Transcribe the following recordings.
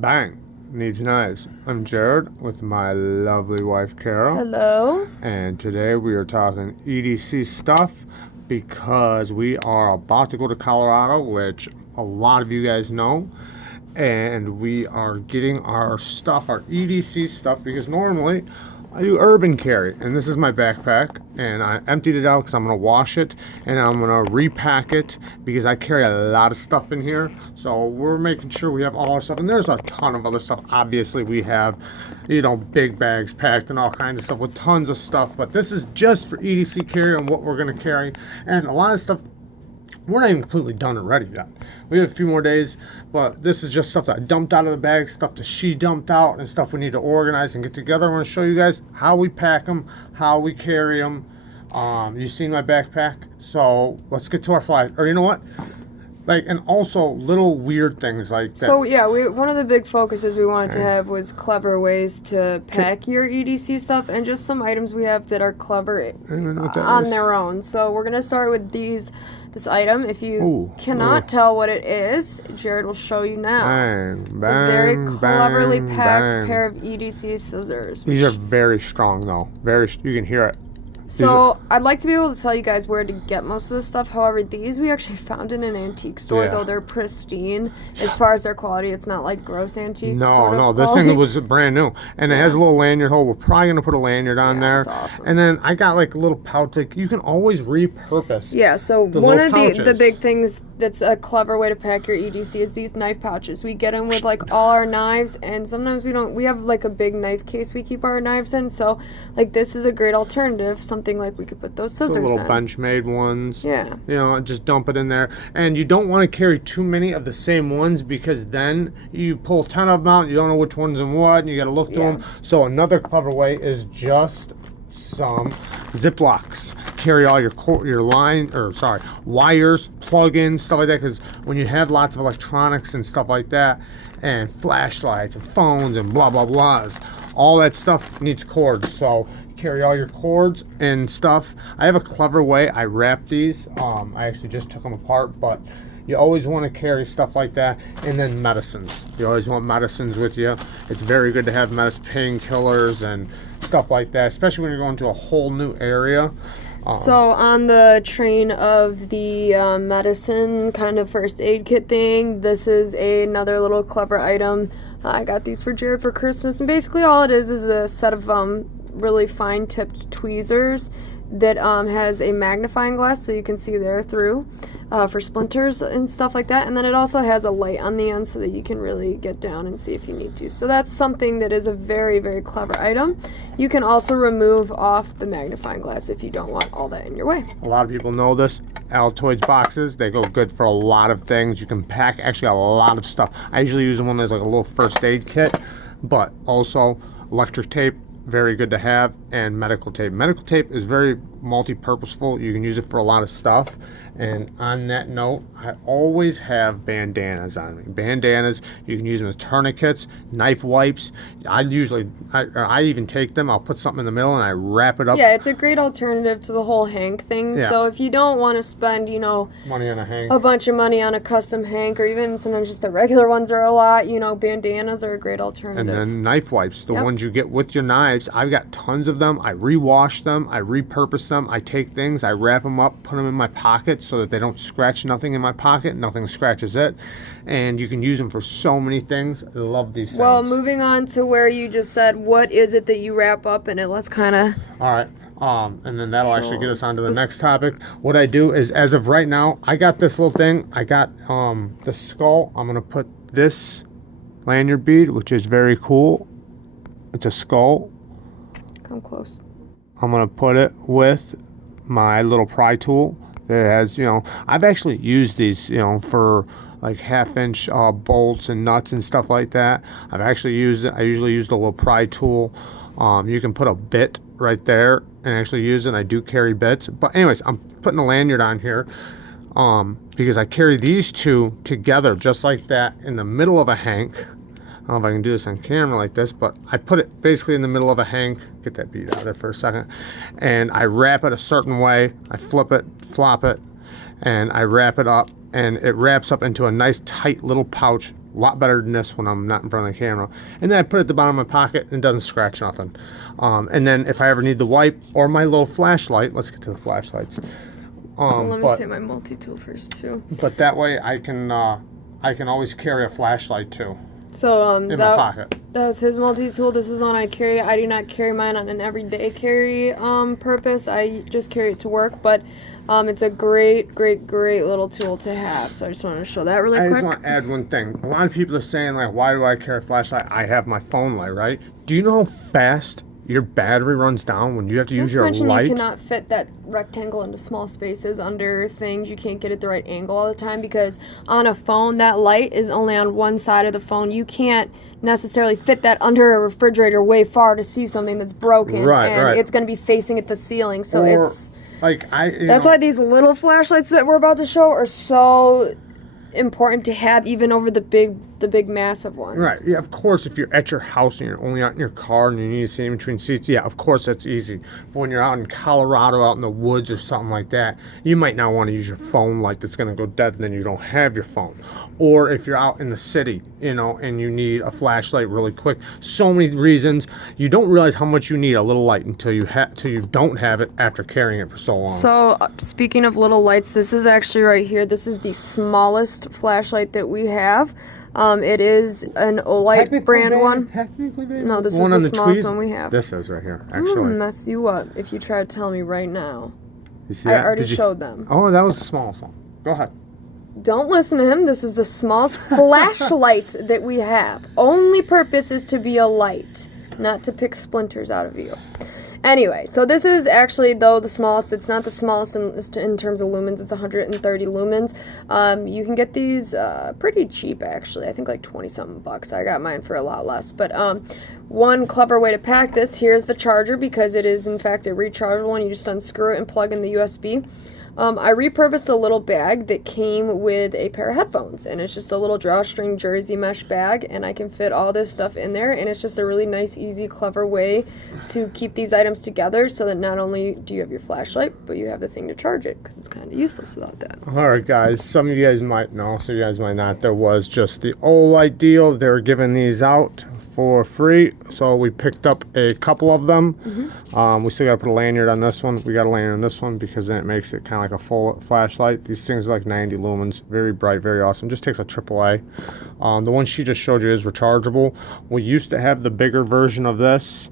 Bang needs knives. I'm Jared with my lovely wife Kara. Hello. And today we are talking EDC stuff because we are about to go to Colorado, which a lot of you guys know. And we are getting our stuff, our EDC stuff, because normally I do urban carry, and this is my backpack, and I emptied it out because I'm going to wash it, and I'm going to repack it because I carry a lot of stuff in here. So we're making sure we have all our stuff, and there's a ton of other stuff. Obviously we have, you know, big bags packed and all kinds of stuff with tons of stuff, but this is just for EDC carry and what we're going to carry. And a lot of stuff, we're not even completely done and ready yet. We have a few more days, but this is just stuff that I dumped out of the bag, stuff that she dumped out, and stuff we need to organize and get together. I want to show you guys how we pack them, how we carry them. You've seen my backpack, so let's get to our flight. Or you know what? Like, and also little weird things like that. So yeah, one of the big focuses we wanted to have was clever ways to pack your EDC stuff, and just some items we have that are clever on their own. So we're gonna start with this item. If you cannot tell what it is, Jared will show you now. Bang, it's bang, a very cleverly bang, packed pair of EDC scissors. These are very strong though. You can hear it. So I'd like to be able to tell you guys where to get most of this stuff. However, these we actually found in an antique store, though they're pristine as far as their quality. It's not like gross antique. No, this thing was brand new, and it has a little lanyard hole. We're probably gonna put a lanyard on there. That's awesome. And then I got like a little pouch. Like you can always repurpose. Yeah. So one of the big things that's a clever way to pack your EDC is these knife pouches. We get them with like all our knives, and sometimes we don't. We have like a big knife case we keep our knives in. So like this is a great alternative. Something like we could put those scissors the little in. Benchmade ones. Yeah. You know, just dump it in there. And you don't want to carry too many of the same ones, because then you pull 10 of them out, you don't know which one's in what, and you got to look through them. So another clever way is just some Ziplocs. Carry all your wires, plug-ins, stuff like that, because when you have lots of electronics and stuff like that, and flashlights and phones and blah blah blahs, all that stuff needs cords. So carry all your cords and stuff. I have a clever way I wrap these. I actually just took them apart, but you always want to carry stuff like that. And then medicines. You always want medicines with you. It's very good to have painkillers and stuff like that, especially when you're going to a whole new area. So on the train of the medicine kind of first aid kit thing, this is another little clever item. I got these for Jared for Christmas, and basically all it is a set of really fine tipped tweezers that has a magnifying glass so you can see there through for splinters and stuff like that. And then it also has a light on the end so that you can really get down and see if you need to. So that's something that is a very, very clever item. You can also remove off the magnifying glass if you don't want all that in your way. A lot of people know this. Altoids boxes, they go good for a lot of things. You can pack actually a lot of stuff. I usually use them as like a little first aid kit, but also electric tape, very good to have, and medical tape. Medical tape is very multi-purposeful. You can use it for a lot of stuff. And on that note, I always have bandanas on me. Bandanas, you can use them as tourniquets, knife wipes. I even take them, I'll put something in the middle and I wrap it up. Yeah, it's a great alternative to the whole hank thing. Yeah. So if you don't want to spend, money on a hank, a bunch of money on a custom hank, or even sometimes just the regular ones are a lot, bandanas are a great alternative. And then knife wipes, the ones you get with your knives. I've got tons of them. I rewash them, I repurpose them. I take things, I wrap them up, put them in my pockets so that they don't scratch nothing in my pocket, nothing scratches it, and you can use them for so many things. I love these things. Well, moving on to where you just said, what is it that you wrap up in it? Let's kind of... All right, and then that'll actually get us on to the next topic. What I do is, as of right now, I got this little thing. I got the skull. I'm going to put this lanyard bead, which is very cool. It's a skull. Come close. I'm going to put it with my little pry tool. It has, I've actually used these, for like 1/2-inch bolts and nuts and stuff like that. I've actually used it. I usually use the little pry tool. You can put a bit right there and actually use it. And I do carry bits. But anyways, I'm putting a lanyard on here because I carry these two together just like that in the middle of a hank. I don't know if I can do this on camera like this, but I put it basically in the middle of a hank. Get that bead out of there for a second. And I wrap it a certain way. I flip it, flop it, and I wrap it up. And it wraps up into a nice tight little pouch A lot better than this when I'm not in front of the camera. And then I put it at the bottom of my pocket and it doesn't scratch nothing. And then if I ever need the wipe or my little flashlight, let's get to the flashlights. Let me say my multi-tool first too. But that way I can always carry a flashlight too. So in my pocket. That was his multi-tool. This is one I carry. I do not carry mine on an everyday carry purpose. I just carry it to work, but it's a great little tool to have. So I just wanted to show that really quick. I just want to add one thing. A lot of people are saying, like, why do I carry a flashlight? I have my phone light, right? Do you know how fast your battery runs down when you have to use your light? You cannot fit that rectangle into small spaces under things. You can't get it the right angle all the time, because on a phone, that light is only on one side of the phone. You can't necessarily fit that under a refrigerator way far to see something that's broken. Right. It's going to be facing at the ceiling. So it's like that's why these little flashlights that we're about to show are so important to have, even over the big massive ones. Right. Yeah, of course, if you're at your house and you're only out in your car and you need to see in between seats, yeah, of course that's easy. But when you're out in Colorado, out in the woods or something like that, you might not want to use your phone light that's going to go dead and then you don't have your phone. Or if you're out in the city, you know, and you need a flashlight really quick. So many reasons. You don't realize how much you need a little light until you don't have it after carrying it for so long. So speaking of little lights, this is actually right here. This is the smallest flashlight that we have. It is an Olight brand one. Technically, baby. No, this is the smallest one we have. This is right here, I'm actually. gonna mess you up if you try to tell me right now. You see that? I already showed them. Oh, that was the smallest one. Go ahead. Don't listen to him. This is the smallest flashlight that we have. Only purpose is to be a light, not to pick splinters out of you. Anyway, so this is actually, though, the smallest. It's not the smallest in terms of lumens. It's 130 lumens. You can get these pretty cheap, actually. I think like 20-something bucks. I got mine for a lot less. But one clever way to pack this, here's the charger, because it is, in fact, a rechargeable one. You just unscrew it and plug in the USB. I repurposed a little bag that came with a pair of headphones, and it's just a little drawstring jersey mesh bag, and I can fit all this stuff in there, and it's just a really nice, easy, clever way to keep these items together, so that not only do you have your flashlight, but you have the thing to charge it, because it's kind of useless without that. Alright guys, some of you guys might know, some of you guys might not. There was just the Olight deal. They were giving these out for free, so we picked up a couple of them. We still got to put a lanyard on this one. We got a lanyard on this one because then it makes it kind of like a full flashlight. These things are like 90 lumens, very bright, very awesome. Just takes a AAA. The one she just showed you is rechargeable. We used to have the bigger version of this,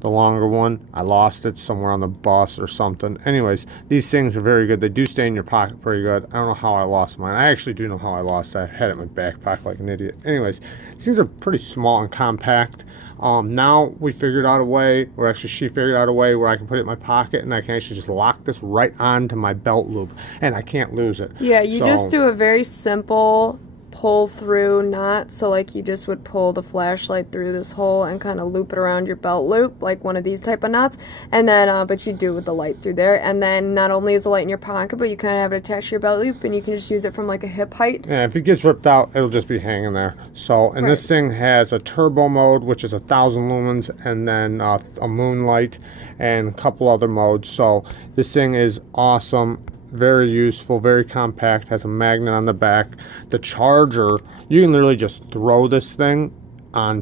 the longer one. I lost it somewhere on the bus or something. Anyways, these things are very good. They do stay in your pocket pretty good. I don't know how I lost mine. I actually do know how I lost it. I had it in my backpack like an idiot. Anyways, these things are pretty small and compact. Now we figured out a way, or actually she figured out a way where I can put it in my pocket and I can actually just lock this right onto my belt loop and I can't lose it. Yeah, you just do a very simple pull through knot. So like you just would pull the flashlight through this hole and kind of loop it around your belt loop, like one of these type of knots, and then but you do with the light through there, and then not only is the light in your pocket, but you kind of have it attached to your belt loop, and you can just use it from like a hip height. Yeah, if it gets ripped out, it'll just be hanging there. So, and this thing has a turbo mode, which is 1,000 lumens, and then a moonlight and a couple other modes. So this thing is awesome. Very useful, very compact, has a magnet on the back. The charger, you can literally just throw this thing on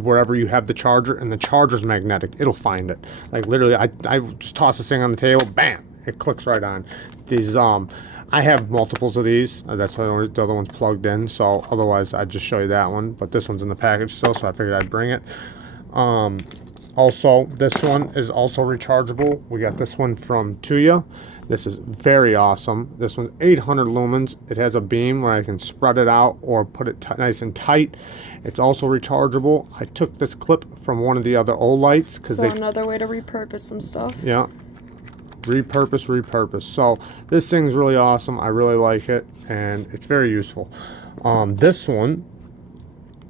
wherever you have the charger, and the charger's magnetic. It'll find it. Like literally, I just toss this thing on the table, bam, it clicks right on. These I have multiples of these. That's why the other one's plugged in. So otherwise, I'd just show you that one. But this one's in the package still, so I figured I'd bring it. Also, this one is also rechargeable. We got this one from Tuya. This is very awesome. This one's 800 lumens. It has a beam where I can spread it out or put it nice and tight. It's also rechargeable. I took this clip from one of the other Olights because another way to repurpose some stuff. Yeah, repurpose. So this thing's really awesome. I really like it, and it's very useful. This one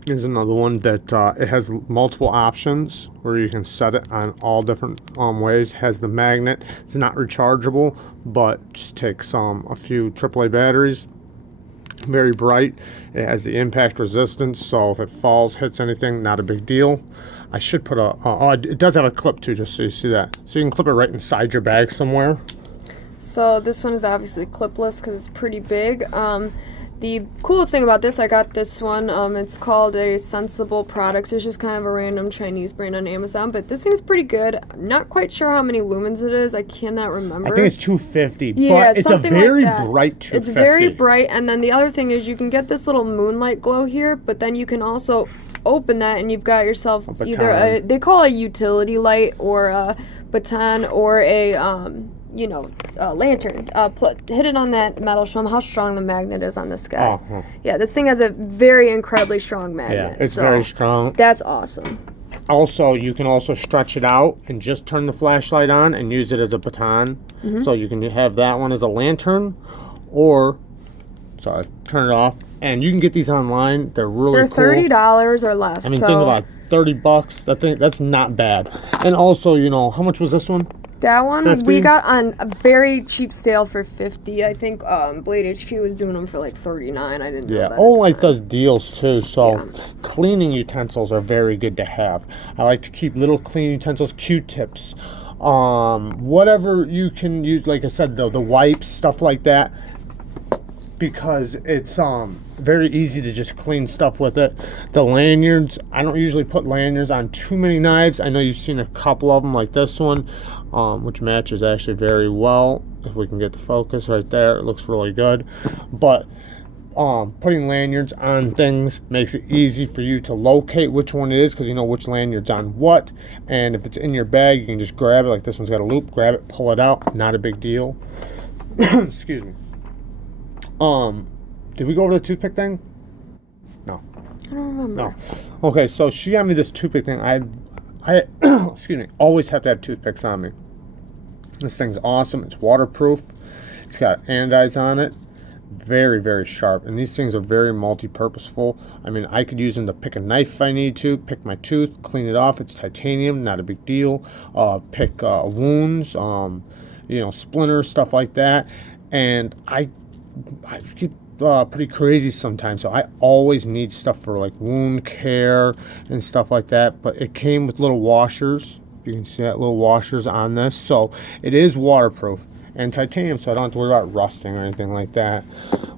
is another one that it has multiple options where you can set it on all different ways. Has the magnet. It's not rechargeable, but just takes a few AAA batteries. Very bright. It has the impact resistance, so if it falls, hits anything, not a big deal. I should put it does have a clip too, just so you see that. So you can clip it right inside your bag somewhere. So this one is obviously clipless because it's pretty big. The coolest thing about this, I got this one. It's called a Sensible Products. It's just kind of a random Chinese brand on Amazon, but this thing's pretty good. I'm not quite sure how many lumens it is. I cannot remember. I think it's 250, yeah, but it's a very bright 250. It's very bright, and then the other thing is you can get this little moonlight glow here, but then you can also open that and you've got yourself either they call it a utility light or a baton or a lantern. Hit it on that metal. Show them how strong the magnet is on this guy. Yeah, this thing has a very incredibly strong magnet. Yeah, it's very strong. That's awesome. Also, you can also stretch it out and just turn the flashlight on and use it as a baton. So you can have that one as a lantern, or turn it off. And you can get these online. They're really cool. They're $30 or less. I mean, think about $30. That's not bad. And also, how much was this one? That one 50? We got on a very cheap sale for $50. I think Blade HQ was doing them for like $39. I didn't know that. Yeah, Olight does deals too. So cleaning utensils are very good to have. I like to keep little cleaning utensils, Q-tips, whatever you can use. Like I said, the wipes, stuff like that, because it's very easy to just clean stuff with it. The lanyards, I don't usually put lanyards on too many knives. I know you've seen a couple of them like this one, which matches actually very well. If we can get the focus right there, it looks really good. But putting lanyards on things makes it easy for you to locate which one it is, because you know which lanyard's on what. And if it's in your bag, you can just grab it. Like this one's got a loop, grab it, pull it out, not a big deal. Excuse me. Did we go over the toothpick thing? No. I don't remember. No. Okay, so she got me this toothpick thing. I excuse me, always have to have toothpicks on me. This thing's awesome. It's waterproof. It's got anodize on it. Very, very sharp. And these things are very multi-purposeful. I mean, I could use them to pick a knife if I need to, pick my tooth, clean it off. It's titanium, not a big deal. Pick wounds, splinters, stuff like that. And I get pretty crazy sometimes, so I always need stuff for like wound care and stuff like that. But it came with little washers. You can see that little washers on this, so it is waterproof and titanium, so I don't have to worry about rusting or anything like that.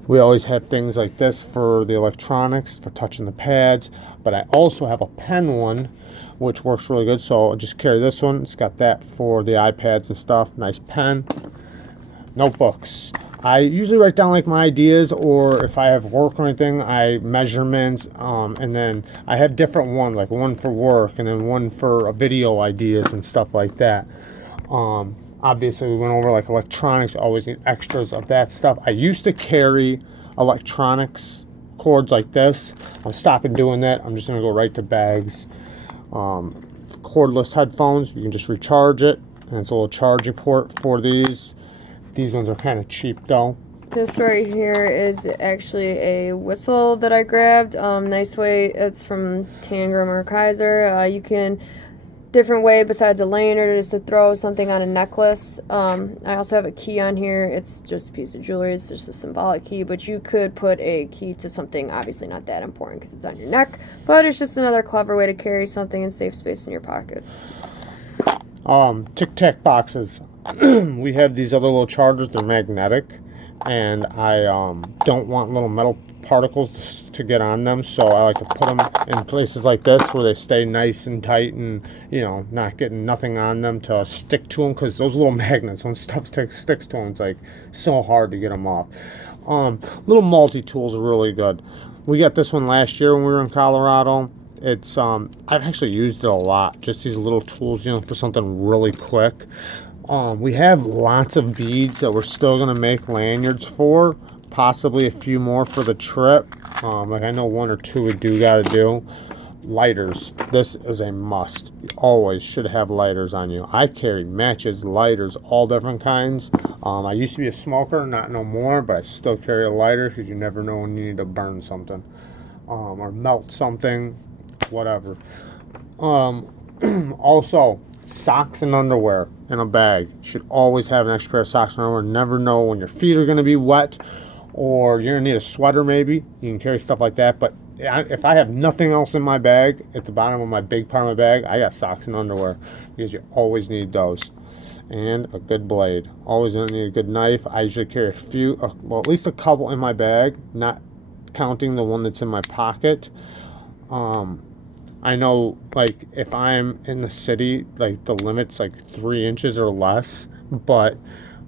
We always have things like this for the electronics, for touching the pads, but I also have a pen one which works really good, so I'll just carry this one. It's got that for the iPads and stuff. Nice pen. Notebooks. I usually write down like my ideas, or if I have work or anything, measurements, and then I have different ones, like one for work and then one for video ideas and stuff like that. Obviously we went over like electronics, always need extras of that stuff. I used to carry electronics cords like this. I'm stopping doing that. I'm just gonna go right to bags. Cordless headphones, you can just recharge it, and it's a little charging port for these. These ones are kind of cheap though. This right here is actually a whistle that I grabbed. Nice way. It's from Tangram or Kaiser. You can, different way besides a lanyard is to throw something on a necklace. I also have a key on here. It's just a piece of jewelry. It's just a symbolic key, but you could put a key to something obviously not that important because it's on your neck, but it's just another clever way to carry something and save space in your pockets. Tic Tac boxes. We have these other little chargers. They're magnetic, and I don't want little metal particles to get on them, so I like to put them in places like this where they stay nice and tight, and not getting nothing on them to stick to them, because those little magnets, when stuff sticks to them, it's like so hard to get them off. Little multi-tools are really good. We got this one last year when we were in Colorado. It's I've actually used it a lot, just these little tools, for something really quick. We have lots of beads that we're still going to make lanyards for, possibly a few more for the trip. Like I know one or two we got to do. Lighters. This is a must. You always should have lighters on you. I carry matches, lighters, all different kinds. I used to be a smoker, not no more, but I still carry a lighter because you never know when you need to burn something or melt something, whatever. Also, socks and underwear in a bag. You should always have an extra pair of socks and underwear. Never know when your feet are going to be wet, or you're going to need a sweater maybe. You can carry stuff like that. But if I have nothing else in my bag, at the bottom of my big part of my bag, I got socks and underwear, because you always need those. And a good blade. Always going to need a good knife. I usually carry a few, well, at least a couple in my bag. Not counting the one that's in my pocket. I know, like, if I'm in the city, like, the limit's like 3 inches or less, but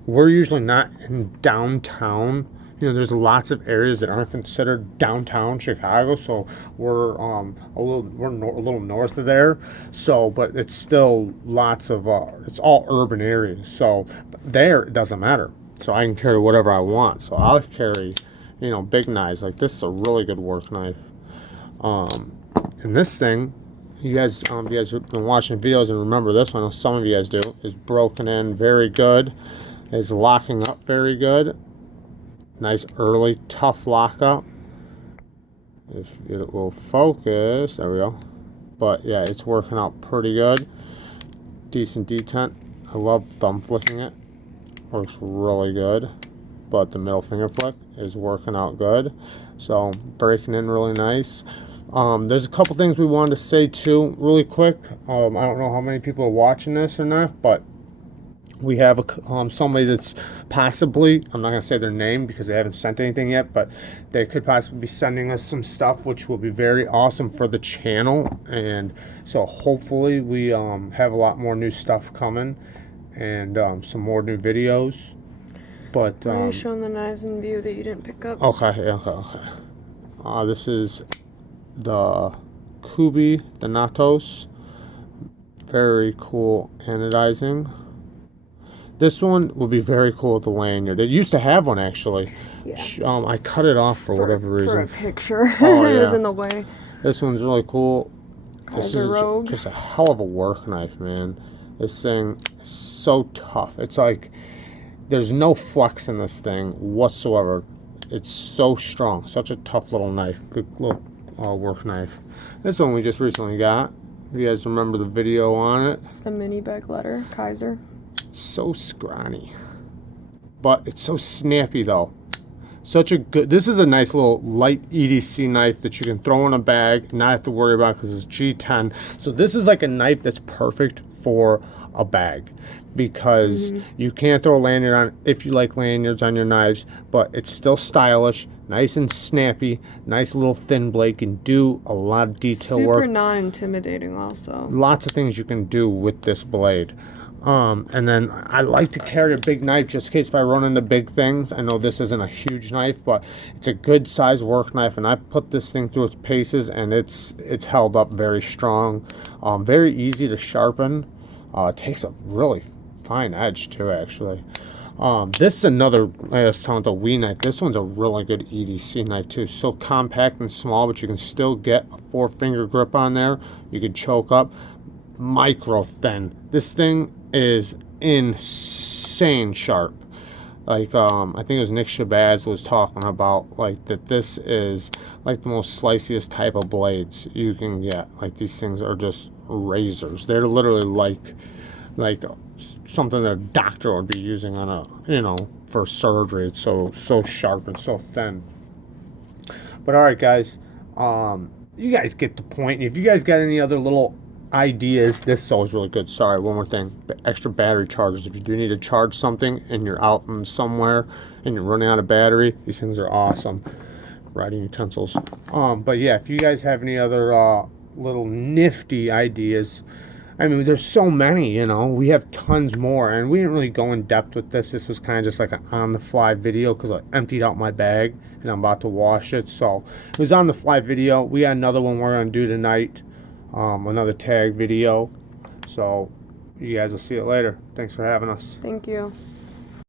we're usually not in downtown. You know, there's lots of areas that aren't considered downtown Chicago, so we're a little north of there. So, but it's still lots of it's all urban areas. So there it doesn't matter. So I can carry whatever I want. So I'll carry, you know, big knives. Like this is a really good work knife. And this thing, you guys have been watching videos and remember this one. Some of you guys do. Is broken in very good. Is locking up very good. Nice early tough lockup. If it will focus, there we go. But yeah, it's working out pretty good. Decent detent. I love thumb flicking it. Works really good. But the middle finger flick is working out good. So breaking in really nice. There's a couple things we wanted to say too, really quick. I don't know how many people are watching this or not, but we have somebody that's possibly, I'm not going to say their name because they haven't sent anything yet, but they could possibly be sending us some stuff, which will be very awesome for the channel. And so hopefully we have a lot more new stuff coming and some more new videos. But why are you showing the knives in view that you didn't pick up? Okay. This is the Kubi Donatos. Very cool anodizing. This one will be very cool with the lanyard. It used to have one actually. Yeah. I cut it off for whatever reason. For a picture. Oh, It yeah. was in the way. This one's really cool. This is rogue. just a hell of a work knife, man. This thing is so tough. It's like there's no flex in this thing whatsoever. It's so strong. Such a tough little knife. Good little work knife. This one we just recently got. You guys remember the video on it? It's the mini bag letter, Kaiser. So scrawny, but it's so snappy though. Such a good, this is a nice little light EDC knife that you can throw in a bag, not have to worry about because it's G10. So this is like a knife that's perfect for a bag because you can't throw a lanyard on if you like lanyards on your knives, but it's still stylish, nice and snappy, nice little thin blade, can do a lot of detail work. Super non-intimidating also. Lots of things you can do with this blade. And then I like to carry a big knife just in case if I run into big things. I know this isn't a huge knife, but it's a good size work knife, and I put this thing through its paces, and it's held up very strong. Very easy to sharpen. It takes a really fine edge too, actually. This is another, I was telling the Wii knife. This one's a really good EDC knife too. So compact and small, but you can still get a 4-finger grip on there. You can choke up. Micro thin. This thing is insane sharp. Like I think it was Nick Shabazz was talking about like that this is like the most sliciest type of blades you can get. Like these things are just razors. They're literally like something that a doctor would be using on a, you know, for surgery. It's so sharp and so thin. But all right guys, you guys get the point. If you guys got any other little ideas, this is always really good. Sorry, one more thing, the extra battery chargers. If you do need to charge something and you're out in somewhere and you're running out of battery, these things are awesome. Writing utensils. But yeah, if you guys have any other little nifty ideas, I mean, there's so many, you know, we have tons more, and we didn't really go in depth with this. This was kind of just like an on-the-fly video because I emptied out my bag and I'm about to wash it. So it was on the fly video. We got another one we're going to do tonight. Another tag video. So you guys will see it later. Thanks for having us. Thank you.